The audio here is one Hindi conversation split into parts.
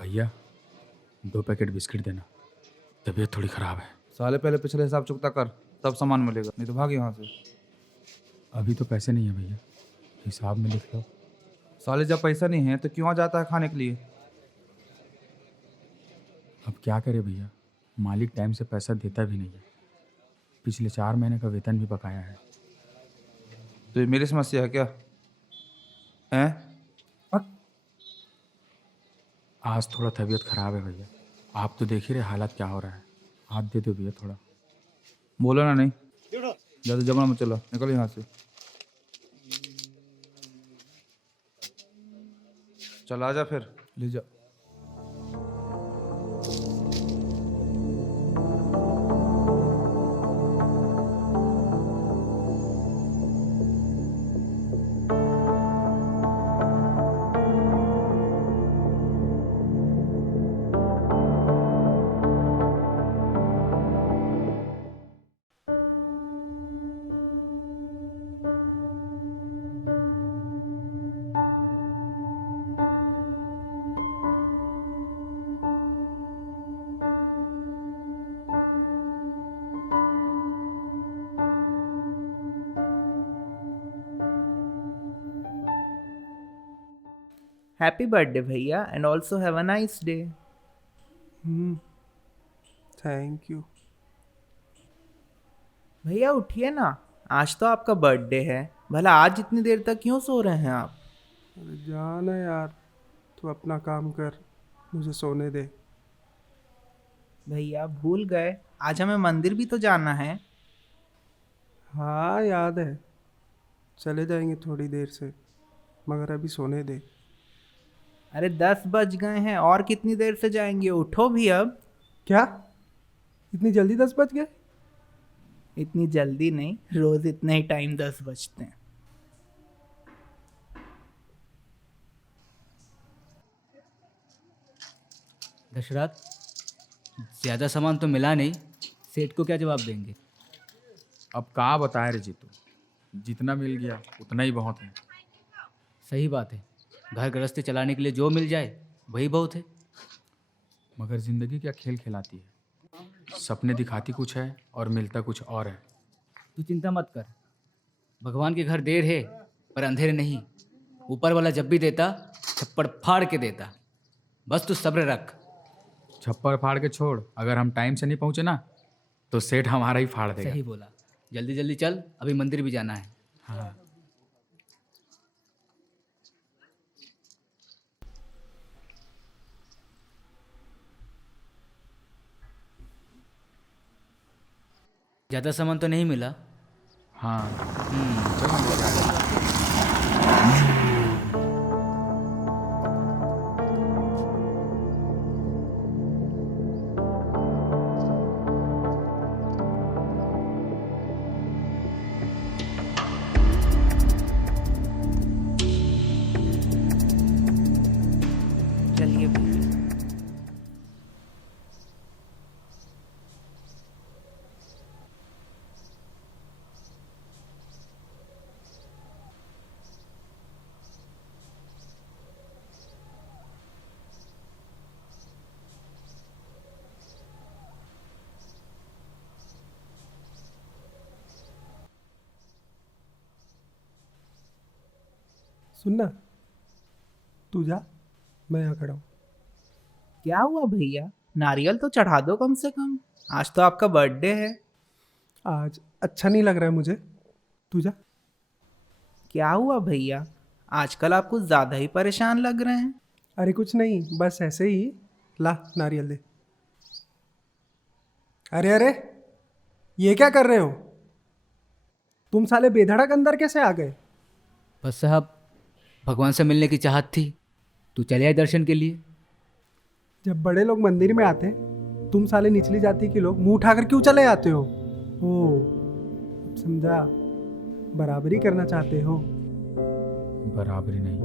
भैया 2 पैकेट बिस्किट देना, तबीयत थोड़ी ख़राब है। साले पहले पिछले हिसाब चुकता कर, तब सामान मिलेगा, नहीं तो भाग यहाँ से। अभी तो पैसे नहीं है भैया, हिसाब में लिख लो। साले जब पैसा नहीं है तो क्यों आ जाता है खाने के लिए? अब क्या करे भैया, मालिक टाइम से पैसा देता भी नहीं है। पिछले 4 महीने का वेतन भी बकाया है। तो ये मेरी समस्या है क्या? हैं? आज थोड़ा तबीयत ख़राब है भैया, आप तो देख ही रहे हालत क्या हो रहा है। हाथ दे दो भैया थोड़ा। बोलो ना नहीं, ज़्यादा जबड़ा मत चला, निकल यहाँ से। चल आ जा फिर, ले जा। Happy birthday, भैया, and also have a nice day. Thank you. भैया उठिए ना, आज तो आपका बर्थडे है। भला आज इतनी देर तक क्यों सो रहे हैं आप? अरे जाना यार, तू अपना काम कर, मुझे सोने दे। भैया भूल गए, आज हमें मंदिर भी तो जाना है। हाँ याद है, चले जाएंगे थोड़ी देर से, मगर अभी सोने दे। अरे 10 बज गए हैं, और कितनी देर से जाएंगे? उठो भी अब। क्या इतनी जल्दी 10 बज गए? इतनी जल्दी नहीं, रोज इतने ही टाइम 10 बजते हैं। दशरथ, ज़्यादा सामान तो मिला नहीं, सेठ को क्या जवाब देंगे? अब कहाँ बताए रे जीतू, जितना मिल गया उतना ही बहुत है। सही बात है, घर गृहस्थी चलाने के लिए जो मिल जाए वही बहुत है। मगर ज़िंदगी क्या खेल खिलाती है, सपने दिखाती कुछ है और मिलता कुछ और है। तू चिंता मत कर, भगवान के घर देर है पर अंधेरे नहीं। ऊपर वाला जब भी देता छप्पड़ फाड़ के देता, बस तू सब्र रख। छप्पर फाड़ के छोड़, अगर हम टाइम से नहीं पहुँचे ना तो सेठ हमारा ही फाड़ देगा। सही बोला, जल्दी जल्दी चल, अभी मंदिर भी जाना है। हाँ। ज़्यादा सामान तो नहीं मिला? हाँ चलो हम लोग आगे। चलिए भैया। सुनना, तू जा, मैं यहाँ खड़ा हूँ। क्या हुआ भैया? नारियल तो चढ़ा दो कम से कम, आज तो आपका बर्थडे है। आज अच्छा नहीं लग रहा है मुझे, तू जा। क्या हुआ भैया, आजकल आप कुछ ज़्यादा ही परेशान लग रहे हैं। अरे कुछ नहीं, बस ऐसे ही। ला नारियल दे। अरे अरे, ये क्या कर रहे हो तुम? साले बेधड़क अंदर कैसे आ गए? बस साहब, भगवान से मिलने की चाहत थी, तू चले आए दर्शन के लिए। जब बड़े लोग मंदिर में आते तुम साले निचली जाति के लोग मुंह उठाकर क्यों चले आते हो? ओ अब समझा, बराबरी करना चाहते हो। बराबरी नहीं,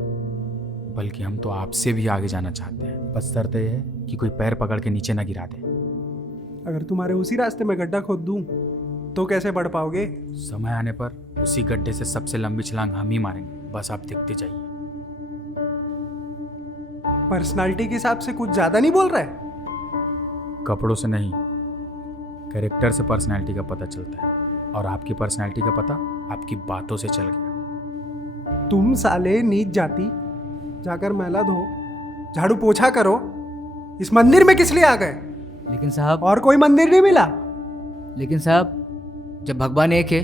बल्कि हम तो आपसे भी आगे जाना चाहते हैं। बस शर्त यह है कि कोई पैर पकड़ के नीचे ना गिरा दे। अगर तुम्हारे उसी रास्ते में गड्ढा खोद दूं तो कैसे बढ़ पाओगे? समय आने पर उसी गड्ढे से सबसे लंबी छलांग हम ही मारेंगे, बस आप देखते जाइए। पर्सनालिटी के हिसाब से कुछ ज्यादा नहीं बोल रहा है? कपड़ों से नहीं, कैरेक्टर से पर्सनैलिटी का पता चलता है, और आपकी पर्सनैलिटी का पता आपकी बातों से चल गया। तुम साले नीच जाति, जाकर मैला धो, झाड़ू पोछा करो। इस मंदिर में किस लिए आ गए? लेकिन साहब, और कोई मंदिर नहीं मिला? लेकिन साहब, जब भगवान एक है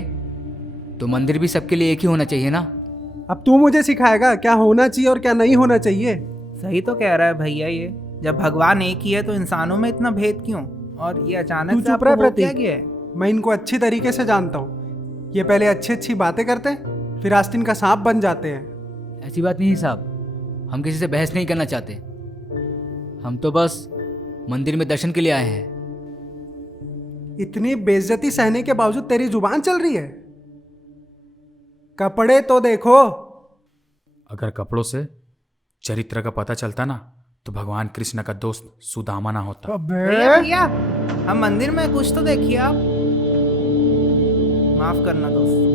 तो मंदिर भी सबके लिए एक ही होना चाहिए ना। अब तू मुझे सिखाएगा क्या होना चाहिए और क्या नहीं होना चाहिए? सही तो कह रहा है भैया ये। जब भगवान एक ही है तो इंसानों में इतना भेद क्यों? और ये तू अचानक से चुप आपको रह हो क्या प्रतीक। गया है? मैं इनको अच्छी तरीके से जानता हूँ। ये पहले अच्छी अच्छी बातें करते हैं, फिर आस्तीन का सांप बन जाते हैं। ऐसी बात नहीं साहब, हम किसी से बहस नहीं करना चाहते। हम तो बस मंदिर में दर्शन के लिए आए हैं। इतनी बेइज्जती सहने के बावजूद तेरी जुबान चल रही है? कपड़े तो देखो। अगर कपड़ों से चरित्र का पता चलता ना, तो भगवान कृष्ण का दोस्त सुदामा ना होता। भैया भैया, हम मंदिर में कुछ तो देखिए आप। माफ करना दोस्त।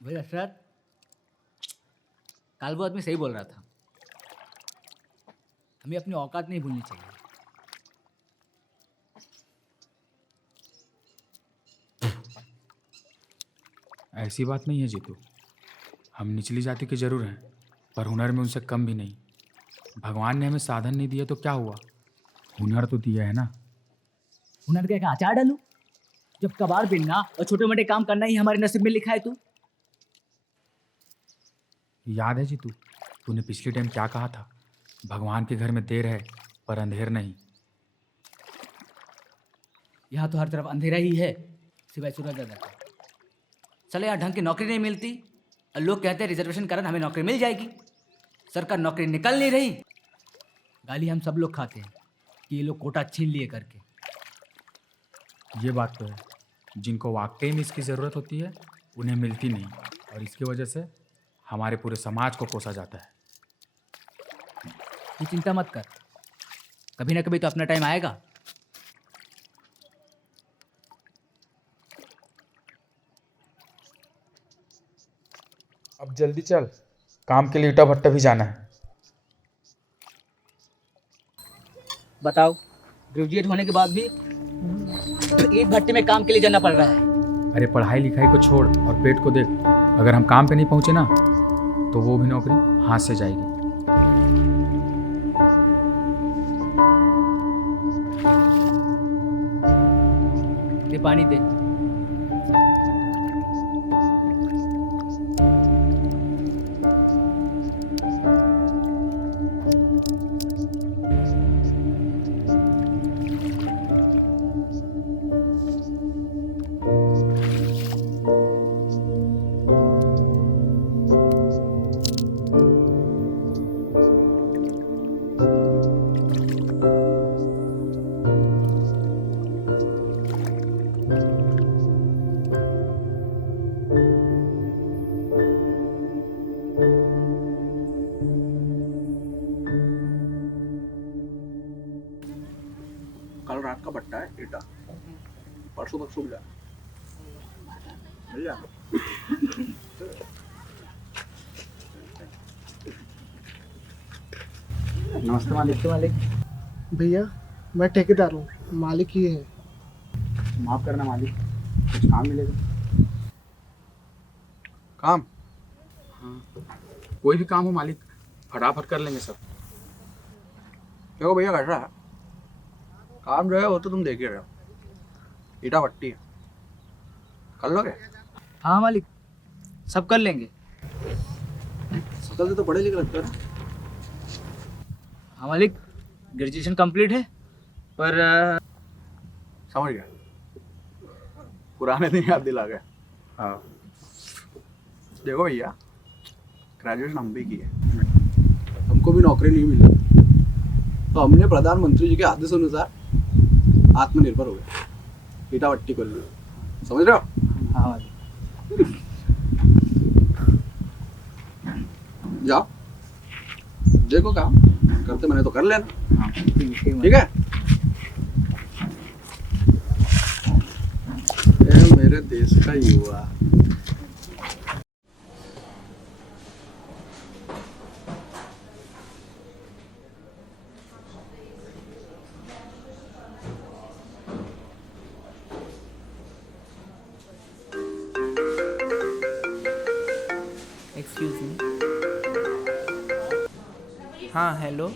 भाई अशरत, काल वो आदमी सही बोल रहा था। हमें अपनी औकात नहीं भूलनी चाहिए। ऐसी बात नहीं है जीतू, हम निचली जाति के जरूर हैं, पर हुनर में उनसे कम भी नहीं। भगवान ने हमें साधन नहीं दिया तो क्या हुआ, हुनर तो दिया है ना। हुनर का एक अचार डालूं? जब कबाड़ बिनना और छोटे मोटे काम करना ही हमारे नसीब में लिखा है। तू याद है जीतू, तूने पिछले टाइम क्या कहा था? भगवान के घर में देर है पर अंधेर नहीं। यहाँ तो हर तरफ अंधेरा ही है, सिवाय सूरज दादा का। चले यहाँ ढंग की नौकरी नहीं मिलती और लोग कहते हैं रिजर्वेशन कारण हमें नौकरी मिल जाएगी। सरकार नौकरी निकल नहीं रही। गाली हम सब लोग खाते हैं कि ये लोग कोटा छीन लिए करके। ये बात तो है, जिनको वाकई में इसकी ज़रूरत होती है उन्हें मिलती नहीं, और इसकी वजह से हमारे पूरे समाज को कोसा जाता है। तू चिंता मत कर, कभी ना कभी तो अपना टाइम आएगा। अब जल्दी चल, काम के लिए ईटा भट्टा भी जाना है। बताओ, ग्रेजुएट होने के बाद भी ईट भट्टे में काम के लिए जाना पड़ रहा है। अरे पढ़ाई लिखाई को छोड़ और पेट को देख। अगर हम काम पे नहीं पहुंचे ना, तो वो भी नौकरी हाथ से जाएगी। दे पानी दे। कल रात का बट्टा है ईटा, परसों तक सूख जाए, मिल जाए। नमस्ते मालिक। भैया मैं ठेकेदार हूँ, मालिक ये है। माफ करना मालिक, कुछ काम मिलेगा। काम? कोई भी काम हो मालिक, फटाफट कर लेंगे सब। देखो भैया कैसा है, काम जो है वो तो तुम देख ही रहे हो, ईटा भट्टी है, कर लोगे? हाँ मालिक, सब कर लेंगे। सकल से तो पढ़े लिखे लगते हो ना। हाँ मालिक, ग्रेजुएशन कंप्लीट है, पर समझ गया, पुराने दिन याद दिला गए। हाँ देखो भैया, ग्रेजुएशन हम भी की है, हमको भी नौकरी नहीं मिली, तो हमने प्रधानमंत्री जी के आदेश अनुसार आत्मनिर्भर हो गए, ईटा भट्टी खोल ली। समझ रहे हो? हाँ मालिक। जाओ देखो काम करते, मैंने तो कर लेना। हाँ ठीक ठीक है? ए मेरे देश का युवा। Excuse me. हाँ हेलो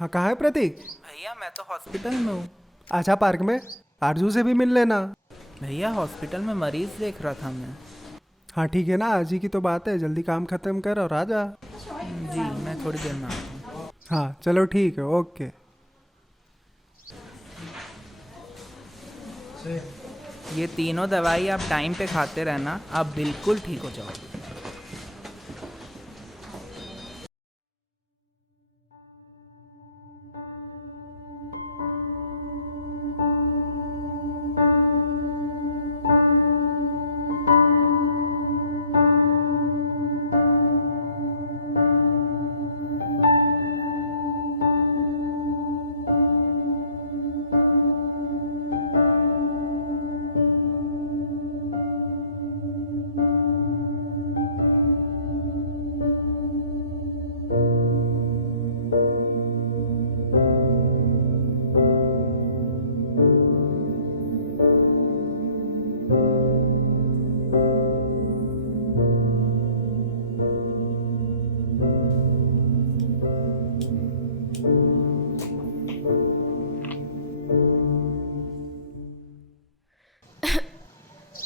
हाँ कहाँ है प्रतीक? भैया, मैं तो हॉस्पिटल में हूँ। आजा पार्क में, आरजू से भी मिल लेना। भैया हॉस्पिटल में मरीज देख रहा था मैं। हाँ ठीक है ना, आज ही की तो बात है, जल्दी काम खत्म कर और आजा। जी मैं थोड़ी देर में आता हूँ। हाँ चलो ठीक है, ओके। ये तीनों दवाई आप टाइम पे खाते रहना, आप बिल्कुल ठीक हो जाओगे।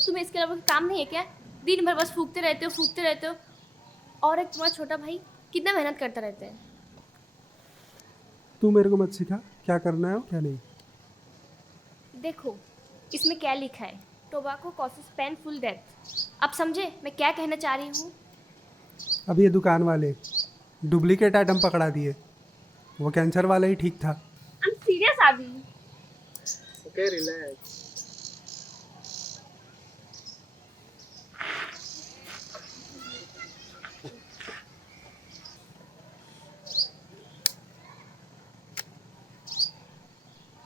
तुम्हें इसके अलावा कोई काम नहीं है क्या? दिन भर बस फूकते रहते हो। और एक तुम्हारा छोटा भाई कितना मेहनत करता रहता है। तू मेरे को मत सिखा क्या करना है और क्या नहीं। देखो इसमें क्या लिखा है, टोबैको कॉजेस पेनफुल डेथ। अब समझे मैं क्या कहना चाह रही हूँ? अब ये दुकान वाले डुप्लीकेट आइटम पकड़ा दिए, वो कैंसर वाला ही ठीक था। आई एम सीरियस अभी। Okay relax.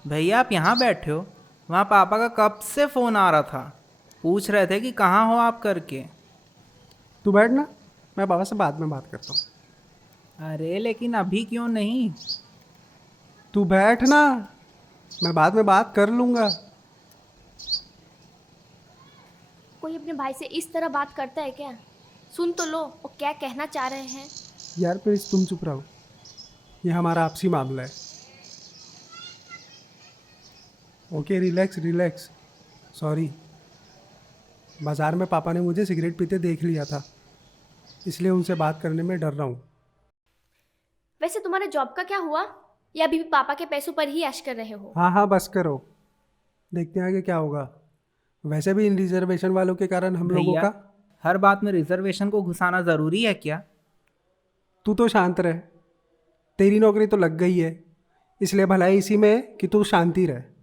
भैया आप यहाँ बैठे हो, वहाँ पापा का कब से फ़ोन आ रहा था, पूछ रहे थे कि कहाँ हो आप करके। तू बैठ ना, मैं बाबा से बाद में बात करता हूँ। अरे लेकिन अभी क्यों नहीं? तू बैठ ना, मैं बाद में बात कर लूँगा। कोई अपने भाई से इस तरह बात करता है क्या? सुन तो लो वो क्या कहना चाह रहे हैं। यार प्लीज़ तुम चुप रहो, ये हमारा आपसी मामला है। Okay relax relax. सॉरी, बाज़ार में पापा ने मुझे सिगरेट पीते देख लिया था, इसलिए उनसे बात करने में डर रहा हूँ। वैसे तुम्हारे जॉब का क्या हुआ, या अभी भी पापा के पैसों पर ही ऐश कर रहे हो? हाँ हाँ बस करो, देखते हैं आगे क्या होगा। वैसे भी इन रिजर्वेशन वालों के कारण हम लोगों भैया का। हर बात में रिजर्वेशन को घुसाना ज़रूरी है क्या? तू तो शांत रहे, तेरी नौकरी तो लग गई है, इसलिए भलाई इसी में है कि तू शांति रहे।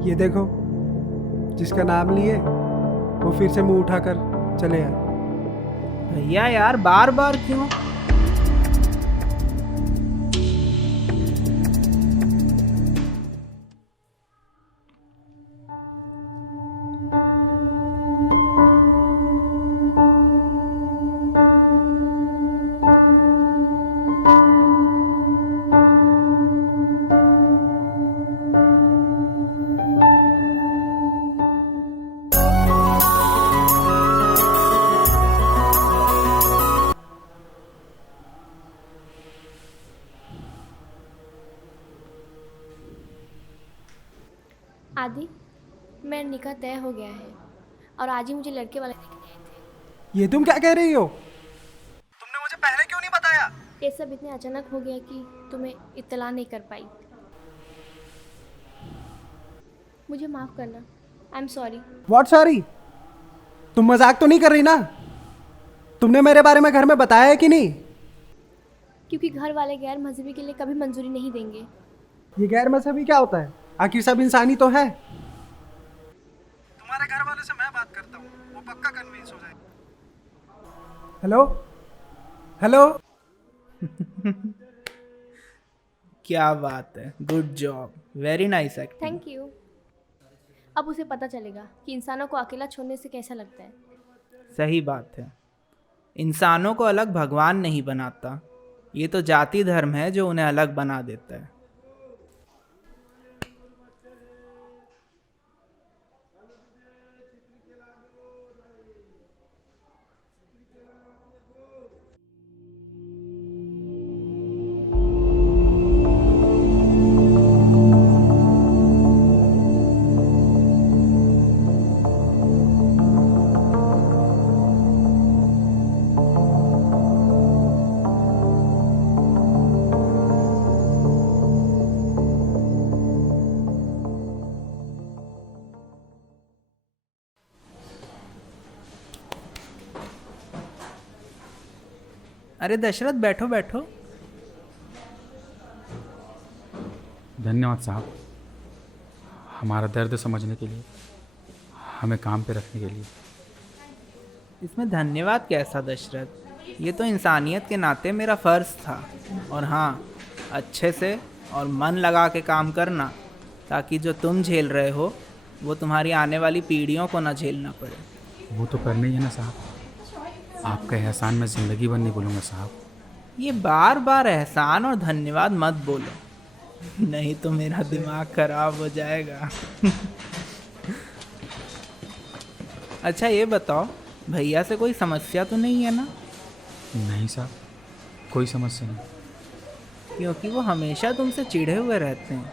ये देखो, जिसका नाम लिए वो फिर से मुंह उठाकर चले आए। भैया यार बार बार क्यों? आदि मेरा निकाह तय हो गया है और आज ही मुझे लड़के वाले लेके गए थे। ये तुम क्या कह रही हो? तुमने मुझे पहले क्यों नहीं बताया? ये सब इतने अचानक हो गया कि तुम्हें इत्तला नहीं कर पाई। मुझे माफ़ करना, I am sorry. What sorry? तुम मजाक तो नहीं कर रही ना? तुमने मेरे बारे में घर में बताया है कि नहीं? क्योंकि घर वाले गैर मजहबी के लिए कभी मंजूरी नहीं देंगे। ये गैर मजहबी क्या होता है? आखिर सब इंसानी तो है। तुम्हारे घर वाले से मैं बात करता हूँ, वो पक्का कन्विंस हो जाएगा। Hello hello. क्या बात है, good job, very nice acting. Thank you. अब उसे पता चलेगा कि इंसानों को अकेला छोड़ने से कैसा लगता है। सही बात है, इंसानों को अलग भगवान नहीं बनाता, ये तो जाति धर्म है जो उन्हें अलग बना देता है। अरे दशरथ, बैठो बैठो। धन्यवाद साहब, हमारा दर्द समझने के लिए, हमें काम पे रखने के लिए। इसमें धन्यवाद कैसा दशरथ, ये तो इंसानियत के नाते मेरा फ़र्ज़ था। और हाँ, अच्छे से और मन लगा के काम करना, ताकि जो तुम झेल रहे हो वो तुम्हारी आने वाली पीढ़ियों को ना झेलना पड़े। वो तो करना ही है ना साहब, आपका एहसान मैं ज़िंदगी भर नहीं भूलूंगा साहब। ये बार बार एहसान और धन्यवाद मत बोलो, नहीं तो मेरा दिमाग खराब हो जाएगा। अच्छा ये बताओ, भैया से कोई समस्या तो नहीं है ना? नहीं साहब, कोई समस्या नहीं। क्योंकि वो हमेशा तुमसे चिढ़े हुए रहते हैं,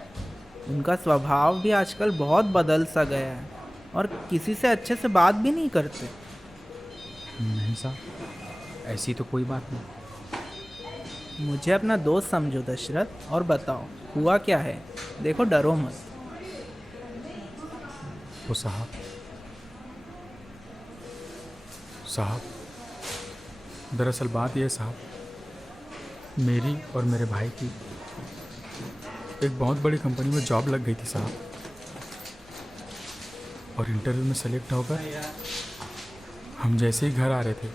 उनका स्वभाव भी आजकल बहुत बदल सा गया है और किसी से अच्छे से बात भी नहीं करते। नहीं साहब, ऐसी तो कोई बात नहीं। मुझे अपना दोस्त समझो दशरथ, और बताओ हुआ क्या है। देखो डरो मत। वो साहब दरअसल बात यह है साहब, मेरी और मेरे भाई की एक बहुत बड़ी कंपनी में जॉब लग गई थी साहब, और इंटरव्यू में सेलेक्ट होकर हम जैसे ही घर आ रहे थे,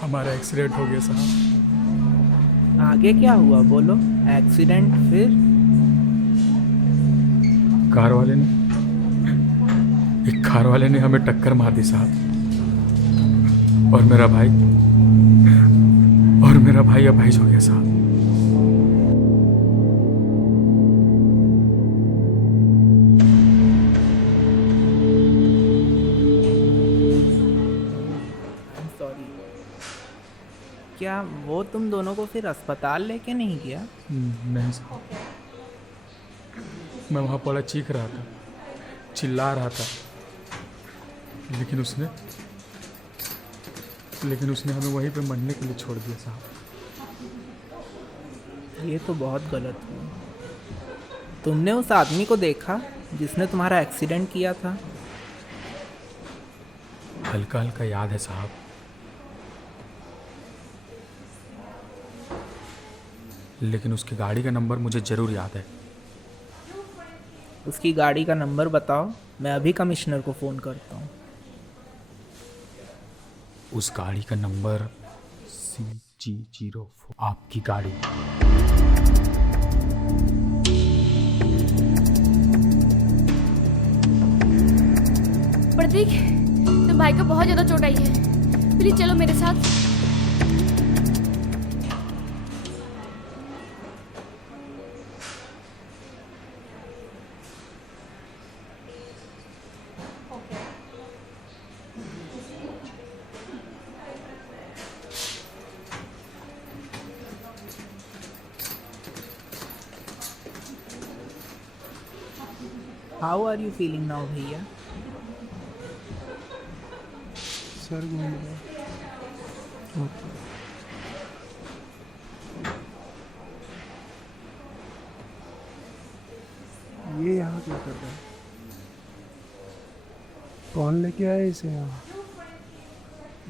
हमारा एक्सीडेंट हो गया साहब। आगे क्या हुआ बोलो? एक्सीडेंट, फिर? कार वाले ने हमें टक्कर मार दी साहब, और मेरा भाई अपाहिज हो गया साहब। सॉरी। क्या वो तुम दोनों को फिर अस्पताल लेके नहीं गया? नहीं साहब, मैं वहाँ पड़ा चीख रहा था, चिल्ला रहा था, लेकिन उसने हमें वहीं पे मरने के लिए छोड़ दिया साहब। ये तो बहुत गलत हुआ। तुमने उस आदमी को देखा जिसने तुम्हारा एक्सीडेंट किया था? हल्का हल्का याद है साहब, लेकिन उसकी गाड़ी का नंबर मुझे ज़रूर याद है। उसकी गाड़ी का नंबर बताओ, मैं अभी कमिश्नर को फ़ोन करता हूँ। उस गाड़ी का नंबर CG04। आपकी गाड़ी। प्रतीक, तो भाई को बहुत ज़्यादा चोट आई है, प्लीज चलो मेरे साथ। How are you feeling now भैया? सर घूम रहा। ये यहाँ क्या कर रहा है? कौन लेके आया इसे यहाँ?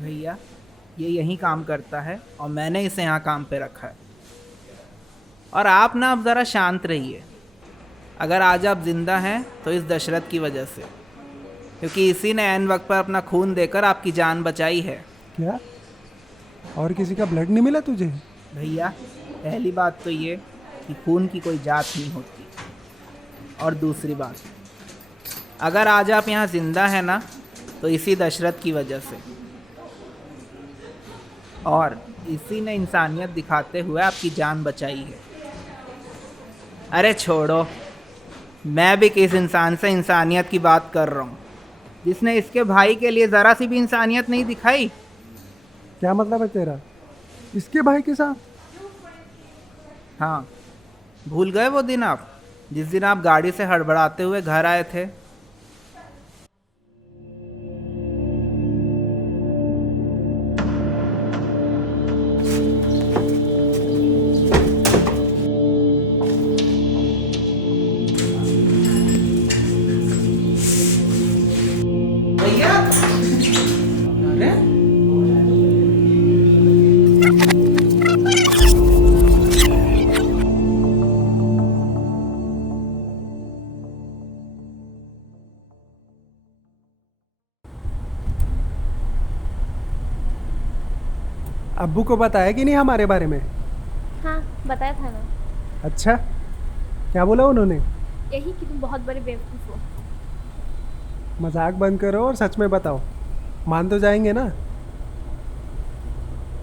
भैया ये यहीं काम करता है और मैंने इसे यहाँ काम पे रखा है। और आप ना अब ज़रा शांत रहिए। अगर आज आप जिंदा हैं तो इस दशरथ की वजह से, क्योंकि इसी ने ऐन वक्त पर अपना खून देकर आपकी जान बचाई है। क्या? और किसी का ब्लड नहीं मिला तुझे? भैया पहली बात तो ये कि खून की कोई जात नहीं होती, और दूसरी बात, अगर आज आप यहाँ जिंदा हैं ना तो इसी दशरथ की वजह से, और इसी ने इंसानियत दिखाते हुए आपकी जान बचाई है। अरे छोड़ो, मैं भी किस इंसान से इंसानियत की बात कर रहा हूँ जिसने इसके भाई के लिए ज़रा सी भी इंसानियत नहीं दिखाई। क्या मतलब है तेरा? इसके भाई के साथ? हाँ, भूल गए वो दिन आप, जिस दिन आप गाड़ी से हड़बड़ाते हुए घर आए थे? भैया अरे अब्बू को बताया कि नहीं हमारे बारे में? हाँ, बताया था ना। अच्छा, क्या बोला उन्होंने? यही कि तुम बहुत बड़े बेवकूफ़ हो। मजाक बंद करो और सच में बताओ, मान तो जाएंगे ना?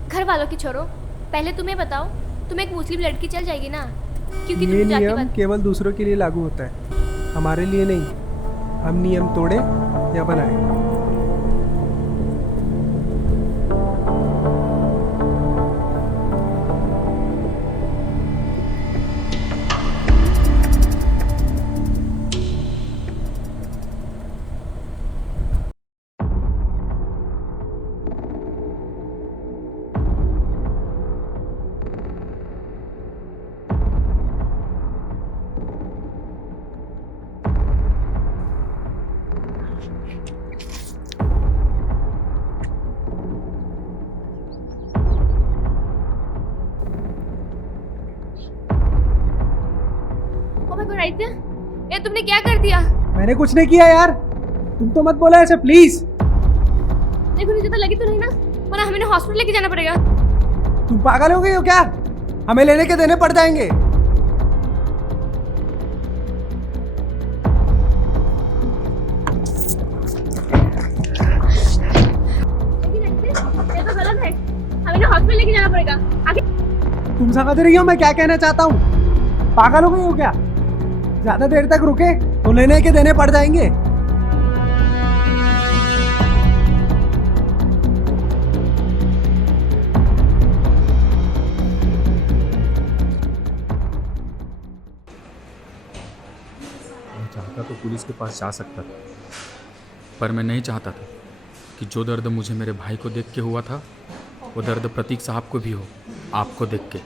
घर वालों की छोड़ो, पहले तुम्हें बताओ, तुम एक मुस्लिम लड़की चल जाएगी ना? क्योंकि ये तुम नियम केवल दूसरों के लिए लागू होता है, हमारे लिए नहीं। हम नियम तोड़े या बनाए। आदित्य, ये तुमने क्या कर दिया? मैंने कुछ नहीं किया यार, तुम तो मत बोला ऐसे प्लीज। देखो नीचे तो लगी तो नहीं ना, वरना हमें हॉस्पिटल लेके जाना पड़ेगा। तुम पागल हो गई हो क्या? हमें लेने के देने पड़ जाएंगे। लेकिन आदित्य, ये तो गलत है, हमें हॉस्पिटल लेके जाना पड़ेगा। आगे तुम समझ रही हो मैं क्या कहना चाहता हूँ? पागल हो गई हो क्या? ज्यादा देर तक रुके तो लेने के देने पड़ जाएंगे। मैं चाहता तो पुलिस के पास जा सकता था, पर मैं नहीं चाहता था कि जो दर्द मुझे मेरे भाई को देख के हुआ था वो दर्द प्रतीक साहब को भी हो, आपको देख के।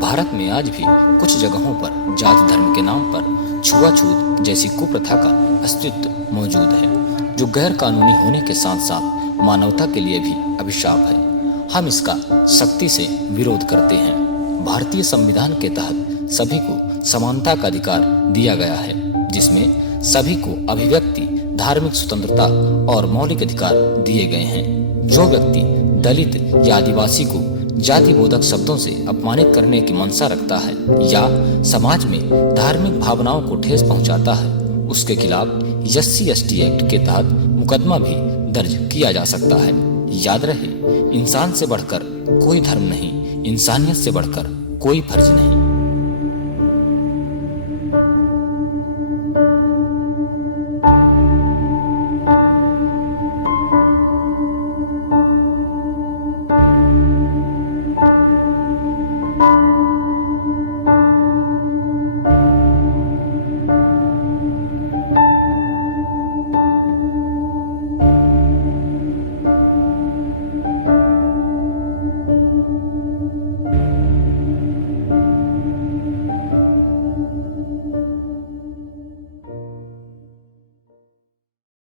भारत में आज भी कुछ जगहों पर जाति धर्म के नाम पर छुआछूत जैसी कुप्रथा का अस्तित्व मौजूद है, जो गैर कानूनी होने के साथ साथ मानवता के लिए भी अभिशाप है। हम इसका सख्ती से विरोध करते हैं। भारतीय संविधान के तहत सभी को समानता का अधिकार दिया गया है, जिसमें सभी को अभिव्यक्ति, धार्मिक स्वतंत्रता और मौलिक अधिकार दिए गए हैं। जो व्यक्ति दलित या आदिवासी को जाति बोधक शब्दों से अपमानित करने की मंशा रखता है या समाज में धार्मिक भावनाओं को ठेस पहुंचाता है, उसके खिलाफ SC/ST एक्ट के तहत मुकदमा भी दर्ज किया जा सकता है। याद रहे, इंसान से बढ़कर कोई धर्म नहीं, इंसानियत से बढ़कर कोई फर्ज नहीं।